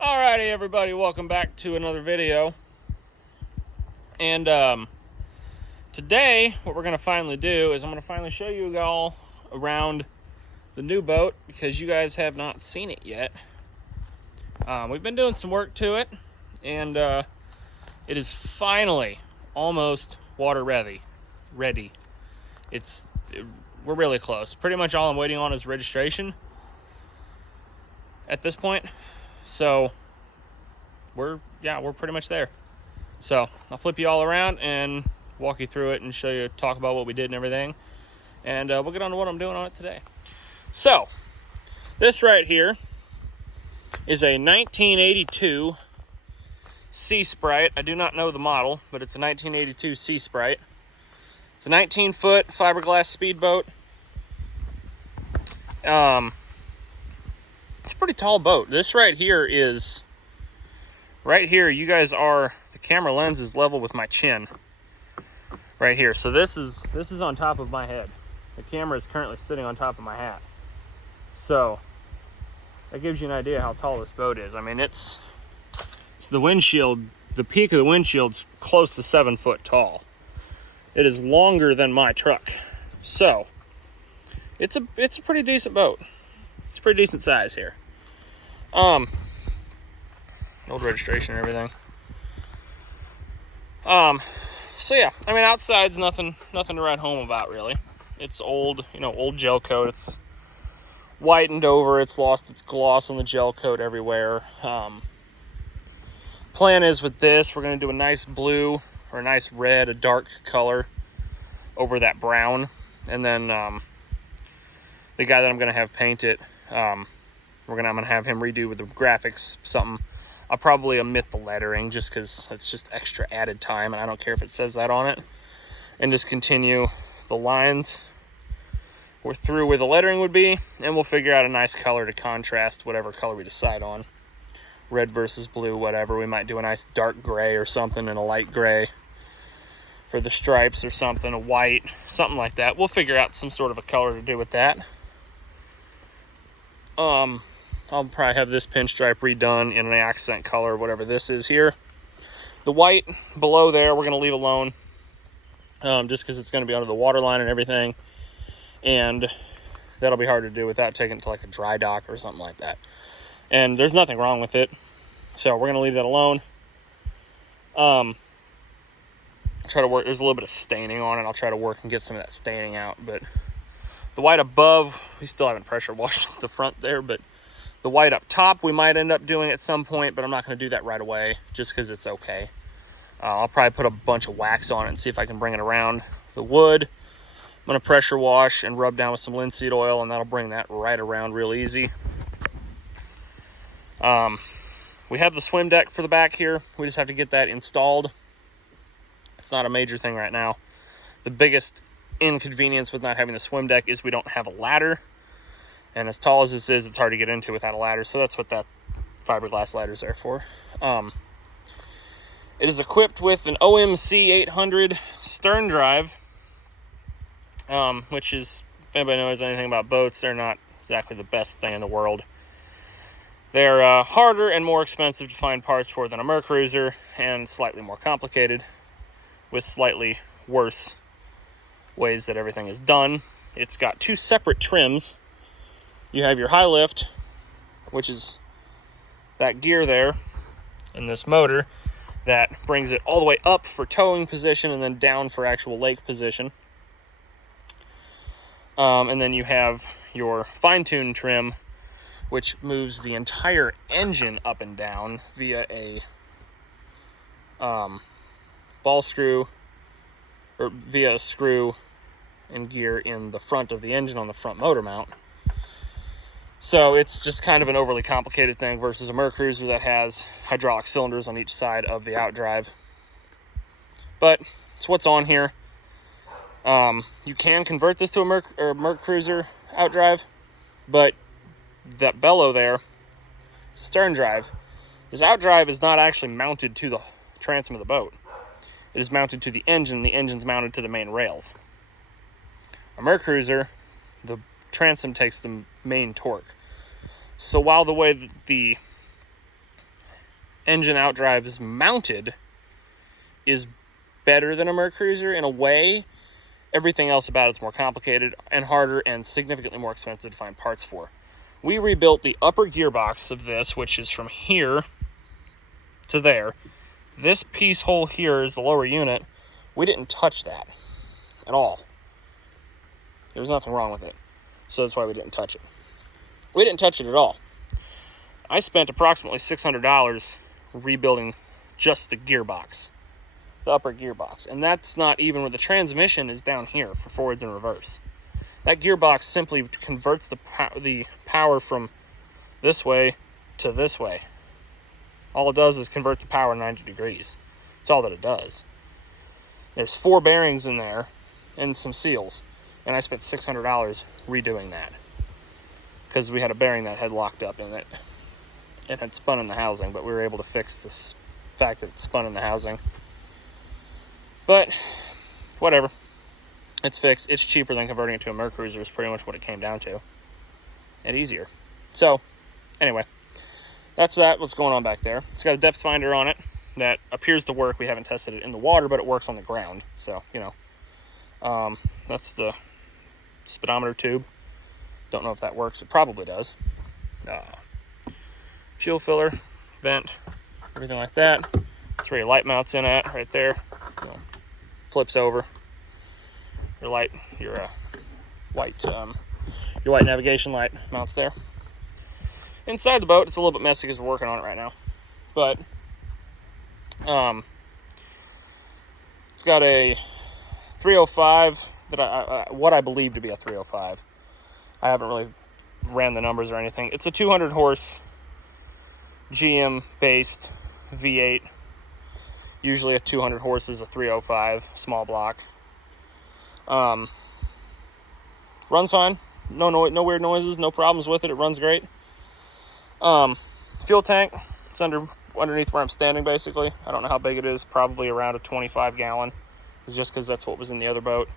Alrighty, everybody, welcome back to another video. And today, what we're going to finally do is I'm going to finally show you all around the new boat because you guys have not seen it yet. We've been doing some work to it, and it is finally almost water ready. We're really close. Pretty much all I'm waiting on is registration at this point. So we're pretty much there. So I'll flip you all around and walk you through it and show you, talk about what we did and everything. And we'll get on to what I'm doing on it today. So this right here is a 1982 Sea Sprite. I do not know the model, but it's a 1982 Sea Sprite. It's a 19-foot fiberglass speedboat. It's a pretty tall boat. This right here, you guys are, the camera lens is level with my chin. Right here. So this is on top of my head. The camera is currently sitting on top of my hat. So that gives you an idea how tall this boat is. I mean, it's the windshield, the peak of the windshield's close to 7 foot tall. It is longer than my truck. So it's a pretty decent boat. It's a pretty decent size here. Old registration and everything. So yeah, I mean, outside's nothing to write home about, really. It's old, old gel coat. It's whitened over. It's lost its gloss on the gel coat everywhere. Plan is with this, we're going to do a nice blue or a nice red, a dark color over that brown. And then the guy that I'm going to have paint it, I'm going to have him redo with the graphics something. I'll probably omit the lettering just because it's just extra added time, and I don't care if it says that on it. And just continue the lines. We're through where the lettering would be, and we'll figure out a nice color to contrast whatever color we decide on. Red versus blue, whatever. We might do a nice dark gray or something and a light gray for the stripes or something, a white, something like that. We'll figure out some sort of a color to do with that. I'll probably have this pinstripe redone in an accent color, whatever this is here. The white below there, we're going to leave alone, just because it's going to be under the water line and everything. And that'll be hard to do without taking it to like a dry dock or something like that. And there's nothing wrong with it. So we're going to leave that alone. Try to work, there's a little bit of staining on it. I'll try to work and get some of that staining out. But the white above, we still haven't pressure washed the front there, but the white up top we might end up doing at some point, but I'm not going to do that right away just because it's okay. I'll probably put a bunch of wax on it and see if I can bring it around. The wood, I'm going to pressure wash and rub down with some linseed oil, and that'll bring that right around real easy. We have the swim deck for the back here. We just have to get that installed. It's not a major thing right now. The biggest inconvenience with not having the swim deck is we don't have a ladder. And as tall as this is, it's hard to get into without a ladder. So that's what that fiberglass ladder is there for. It is equipped with an OMC 800 stern drive, which is, if anybody knows anything about boats, they're not exactly the best thing in the world. They're harder and more expensive to find parts for than a Mercruiser, and slightly more complicated, with slightly worse ways that everything is done. It's got two separate trims. You have your high lift, which is that gear there, and this motor that brings it all the way up for towing position and then down for actual lake position. And then you have your fine-tuned trim, which moves the entire engine up and down via a ball screw, or via a screw and gear in the front of the engine on the front motor mount. So it's just kind of an overly complicated thing versus a Mercruiser that has hydraulic cylinders on each side of the outdrive. But it's what's on here. You can convert this to a Mercruiser outdrive, but that bellow there, stern drive, this outdrive is not actually mounted to the transom of the boat. It is mounted to the engine. The engine's mounted to the main rails. A Mercruiser, the transom takes the main torque. So while the way that the engine outdrive is mounted is better than a Mercruiser in a way. Everything else about it's more complicated and harder and significantly more expensive to find parts for. We rebuilt the upper gearbox of this, which is from here to there. This piece hole here is the lower unit. We didn't touch that at all. There was nothing wrong with it. So that's why we didn't touch it. We didn't touch it at all. I spent approximately $600 rebuilding just the gearbox, the upper gearbox. And that's not even where the transmission is down here for forwards and reverse. That gearbox simply converts the power from this way to this way. All it does is convert the power 90 degrees. That's all that it does. There's 4 bearings in there and some seals. And I spent $600 redoing that. Because we had a bearing that had locked up in it. It had spun in the housing, but we were able to fix this fact that it spun in the housing. But, whatever. It's fixed. It's cheaper than converting it to a Mercruiser is pretty much what it came down to. And easier. So, anyway. That's what's going on back there. It's got a depth finder on it that appears to work. We haven't tested it in the water, but it works on the ground. So, that's the speedometer tube. Don't know if that works. It probably does. Fuel filler, vent, everything like that. That's where your light mounts in at, right there. Flips over. Your white navigation light mounts there. Inside the boat, it's a little bit messy because we're working on it right now. But, it's got a 305 that what I believe to be a 305. I haven't really ran the numbers or anything. It's a 200 horse GM based V8. Usually a 200 horse is a 305 small block. Runs fine. No weird noises, no problems with it. It runs great. Fuel tank, it's underneath where I'm standing basically. I don't know how big it is, probably around a 25 gallon. It's just because that's what was in the other boat.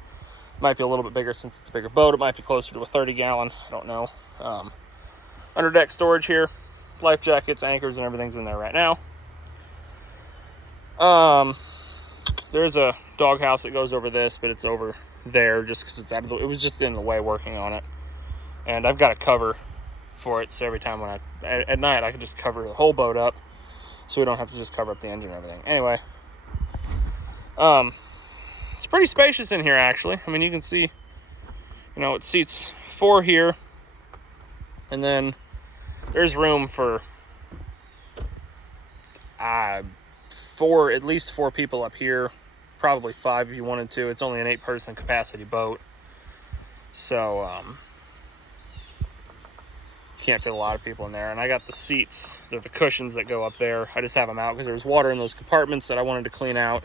It might be a little bit bigger since it's a bigger boat. It might be closer to a 30 gallon, I don't know. Under deck storage here, life jackets, anchors, and everything's in there right now. There's a doghouse that goes over this, but it's over there just because it's it was just in the way working on it. And I've got a cover for it, so every time at night I can just cover the whole boat up so we don't have to just cover up the engine and everything. Anyway, it's pretty spacious in here actually. I mean, you can see, it seats 4 here, and then there's room for at least 4 people up here, probably 5 if you wanted to. It's only an 8-person capacity boat, so you can't fit a lot of people in there. And I got the seats, the cushions that go up there. I just have them out because there was water in those compartments that I wanted to clean out.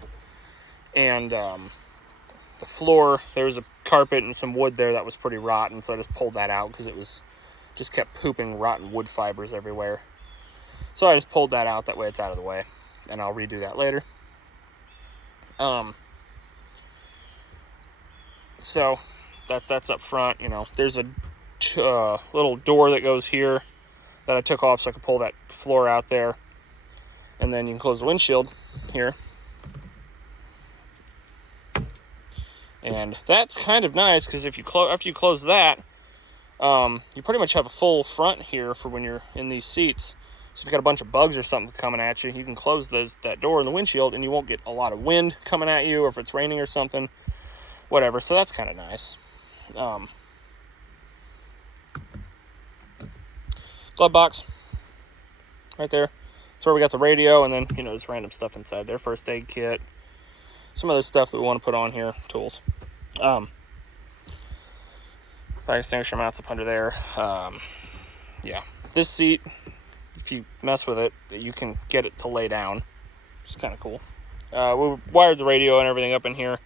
And the floor, there was a carpet and some wood there that was pretty rotten, so I just pulled that out because it was just kept pooping rotten wood fibers everywhere. So I just pulled that out, that way it's out of the way, and I'll redo that later. So that's up front. There's a little door that goes here that I took off so I could pull that floor out there, and then you can close the windshield here. And that's kind of nice because if after you close that, you pretty much have a full front here for when you're in these seats. So if you've got a bunch of bugs or something coming at you, you can close that door in the windshield and you won't get a lot of wind coming at you, or if it's raining or something, whatever. So that's kind of nice. Glove box right there. That's where we got the radio, and then there's random stuff inside there. First aid kit, some other stuff that we want to put on here, tools. Fire extinguisher mounts up under there. Yeah, this seat, if you mess with it, you can get it to lay down, which is kind of cool. We wired the radio and everything up in here.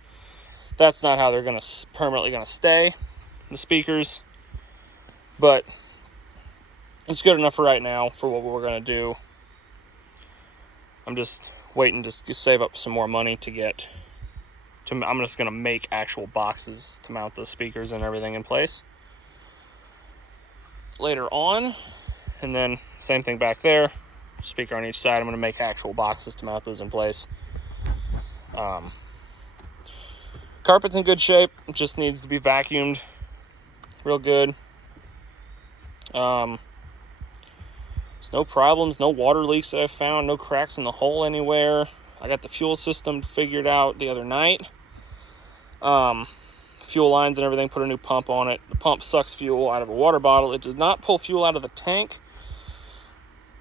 That's not how they're permanently gonna stay, the speakers, but it's good enough for right now for what we're gonna do. I'm just waiting to save up some more money I'm just gonna make actual boxes to mount those speakers and everything in place later on. And then same thing back there. speaker on each side. I'm going to make actual boxes to mount those in place. Carpet's in good shape. It just needs to be vacuumed real good. There's no problems, no water leaks that I've found, no cracks in the hull anywhere. I got the fuel system figured out the other night. Fuel lines and everything, put a new pump on it. The pump sucks fuel out of a water bottle. It does not pull fuel out of the tank,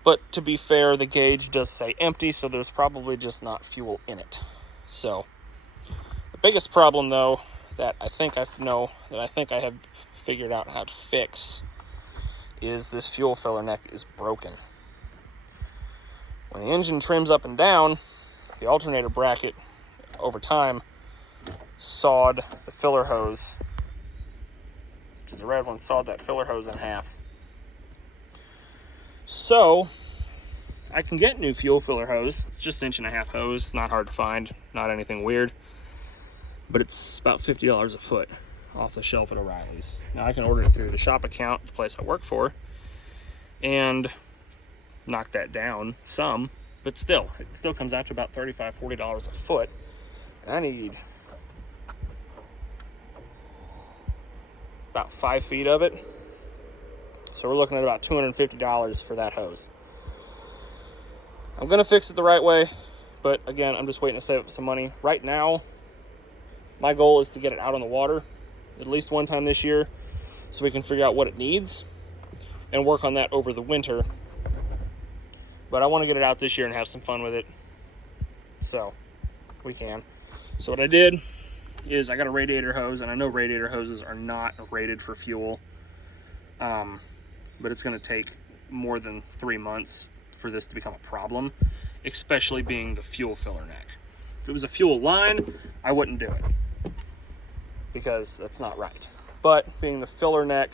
but to be fair, the gauge does say empty, so there's probably just not fuel in it. So the biggest problem, though, that I think I have figured out how to fix is this fuel filler neck is broken. When the engine trims up and down, the alternator bracket over time sawed the filler hose, which is the red one, sawed that filler hose in half. So I can get new fuel filler hose. It's just an 1.5 inch hose. It's not hard to find, not anything weird, but it's about $50 a foot off the shelf at O'Reilly's. Now I can order it through the shop account, the place I work for, and knock that down some, but still, it still comes out to about $35, $40 a foot. And I need about 5 feet of it. So we're looking at about $250 for that hose. I'm gonna fix it the right way, but again, I'm just waiting to save up some money. Right now, my goal is to get it out on the water at least one time this year so we can figure out what it needs and work on that over the winter. But I want to get it out this year and have some fun with it, so we can. So what I did is I got a radiator hose, and I know radiator hoses are not rated for fuel, but it's going to take more than 3 months for this to become a problem, especially being the fuel filler neck. If it was a fuel line, I wouldn't do it because that's not right. But being the filler neck,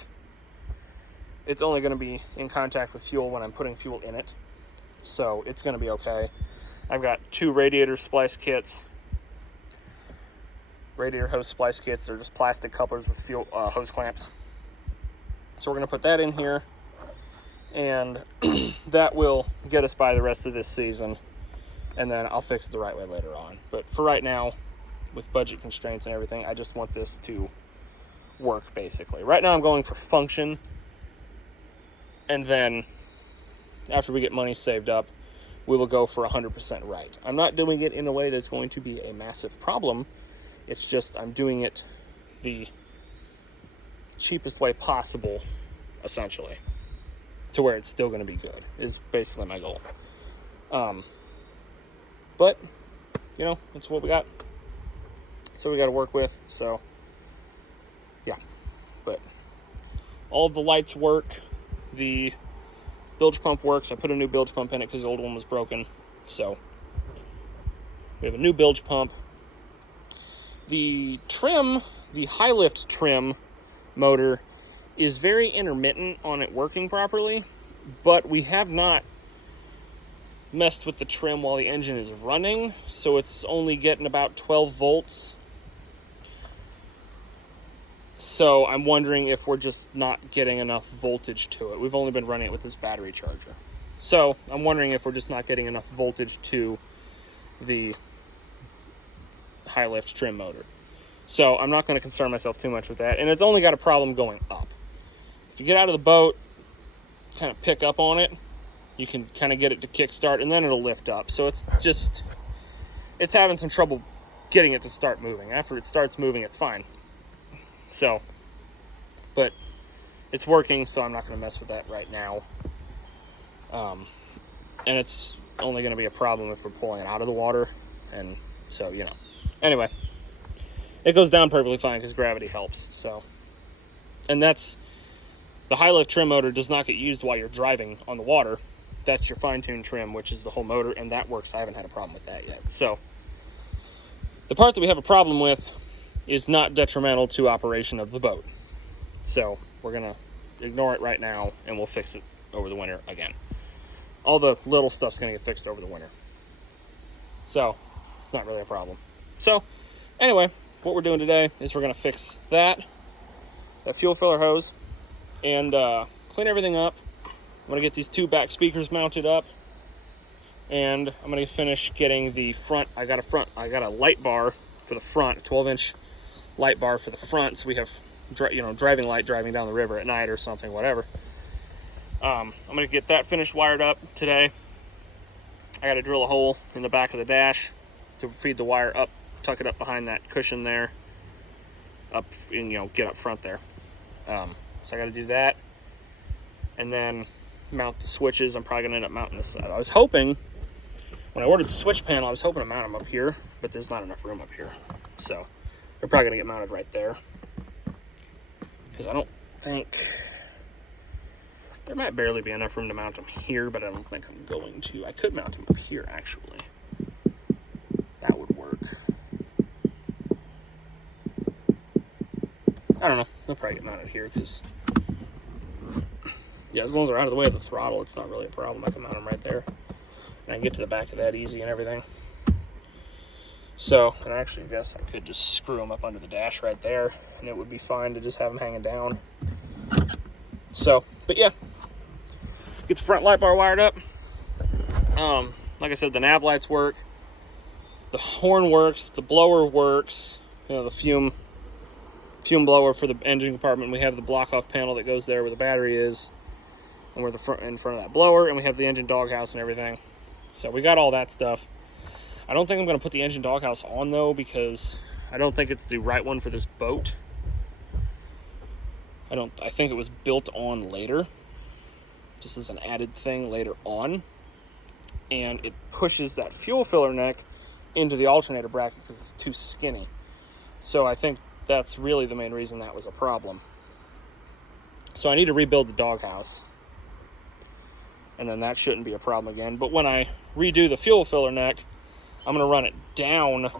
it's only going to be in contact with fuel when I'm putting fuel in it, so it's going to be okay. I've got 2 radiator splice kits, radiator hose splice kits. They're just plastic couplers with fuel hose clamps. So we're going to put that in here, and that will get us by the rest of this season, and then I'll fix it the right way later on. But for right now, with budget constraints and everything, I just want this to work, basically. Right now I'm going for function, and then after we get money saved up, we will go for 100% right. I'm not doing it in a way that's going to be a massive problem. It's just I'm doing it the cheapest way possible, essentially, to where it's still going to be good, is basically my goal. But, you know, that's what we got. So we got to work with, so, yeah. But all of the lights work. The bilge pump works. I put a new bilge pump in it because the old one was broken. So we have a new bilge pump. The trim, the high lift trim motor, is very intermittent on it working properly, but we have not messed with the trim while the engine is running, so it's only getting about 12 volts. So I'm wondering if we're just not getting enough voltage to it. We've only been running it with this battery charger. So I'm wondering if we're just not getting enough voltage to the high lift trim motor. So I'm not going to concern myself too much with that. And it's only got a problem going up. If you get out of the boat, kind of pick up on it, you can kind of get it to kickstart, and then it'll lift up. So it's having some trouble getting it to start moving. After it starts moving, it's fine. So, but it's working, so I'm not going to mess with that right now. And it's only going to be a problem if we're pulling it out of the water. And so, you know. Anyway, it goes down perfectly fine because gravity helps. So, and that's, the high lift trim motor does not get used while you're driving on the water. That's your fine-tune trim, which is the whole motor, and that works. I haven't had a problem with that yet. So, the part that we have a problem with is not detrimental to operation of the boat. So we're gonna ignore it right now, and we'll fix it over the winter again. All the little stuff's gonna get fixed over the winter. So it's not really a problem. So anyway, what we're doing today is we're gonna fix that fuel filler hose and clean everything up. I'm gonna get these 2 back speakers mounted up, And I'm going to finish getting the front. I got a light bar for the front, a 12-inch light bar for the front, so we have, driving light driving down the river at night or something, whatever. I'm going to get that finished wired up today. I got to drill a hole in the back of the dash to feed the wire up, tuck it up behind that cushion there, up, and get up front there. So I got to do that, and then mount the switches. I'm probably going to end up mounting this side. I was hoping, when I ordered the switch panel, I was hoping to mount them up here, but there's not enough room up here. So they're probably going to get mounted right there, because I don't think, there might barely be enough room to mount them here, but I don't think I'm going to. I could mount them up here, actually. That would work. I don't know. They'll probably get mounted here, because, yeah, as long as they're out of the way of the throttle, it's not really a problem. I can mount them right there. And I can get to the back of that easy and everything. So, and I actually guess I could just screw them up under the dash right there, and it would be fine to just have them hanging down. So, but yeah. Get the front light bar wired up. Like I said, the nav lights work. The horn works. The blower works. The fume blower for the engine compartment. We have the block-off panel that goes there where the battery is, and we're in front of that blower, and we have the engine doghouse and everything. So we got all that stuff. I don't think I'm going to put the engine doghouse on, though, because I don't think it's the right one for this boat. I think it was built on later, just as an added thing later on, and it pushes that fuel filler neck into the alternator bracket because it's too skinny. So I think that's really the main reason that was a problem. So I need to rebuild the doghouse, and then that shouldn't be a problem again. But when I redo the fuel filler neck, I'm going to run it down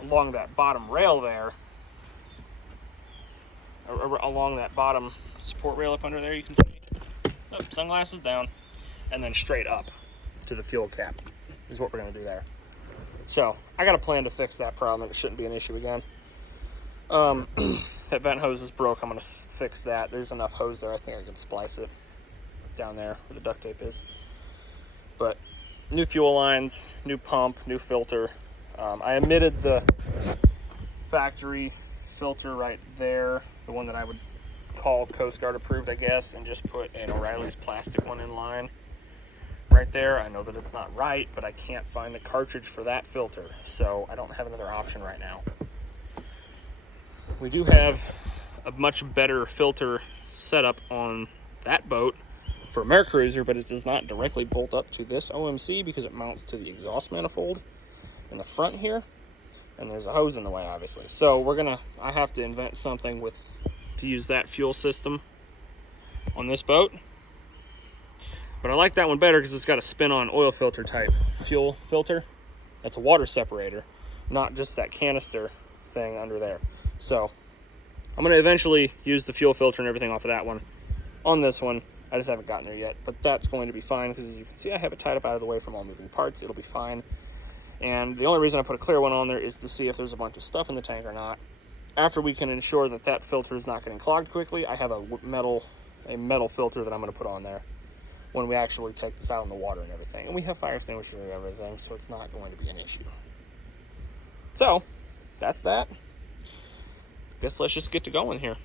along that bottom rail there, along that bottom support rail up under there, you can see. Oh, sunglasses down, and then straight up to the fuel cap is what we're going to do there. So I got a plan to fix that problem. It shouldn't be an issue again. That vent hose is broke. I'm going to fix that. There's enough hose there. I think I can splice it down there where the duct tape is. But new fuel lines, new pump, new filter. I omitted the factory filter right there, the one that I would call Coast Guard approved, I guess, and just put an O'Reilly's plastic one in line right there. I know that it's not right, but I can't find the cartridge for that filter, so I don't have another option right now. We do have a much better filter setup on that boat for Mercruiser, but it does not directly bolt up to this OMC because it mounts to the exhaust manifold in the front here, and there's a hose in the way, obviously. So I have to invent something to use that fuel system on this boat. But I like that one better because it's got a spin-on oil filter type fuel filter. That's a water separator, not just that canister thing under there. So I'm going to eventually use the fuel filter and everything off of that one on this one. I just haven't gotten there yet, but that's going to be fine because, as you can see, I have it tied up out of the way from all moving parts. It'll be fine. And the only reason I put a clear one on there is to see if there's a bunch of stuff in the tank or not. After we can ensure that that filter is not getting clogged quickly, I have a metal filter that I'm going to put on there when we actually take this out in the water and everything. And we have fire extinguishers and everything, so it's not going to be an issue. So, that's that. Guess let's just get to going here.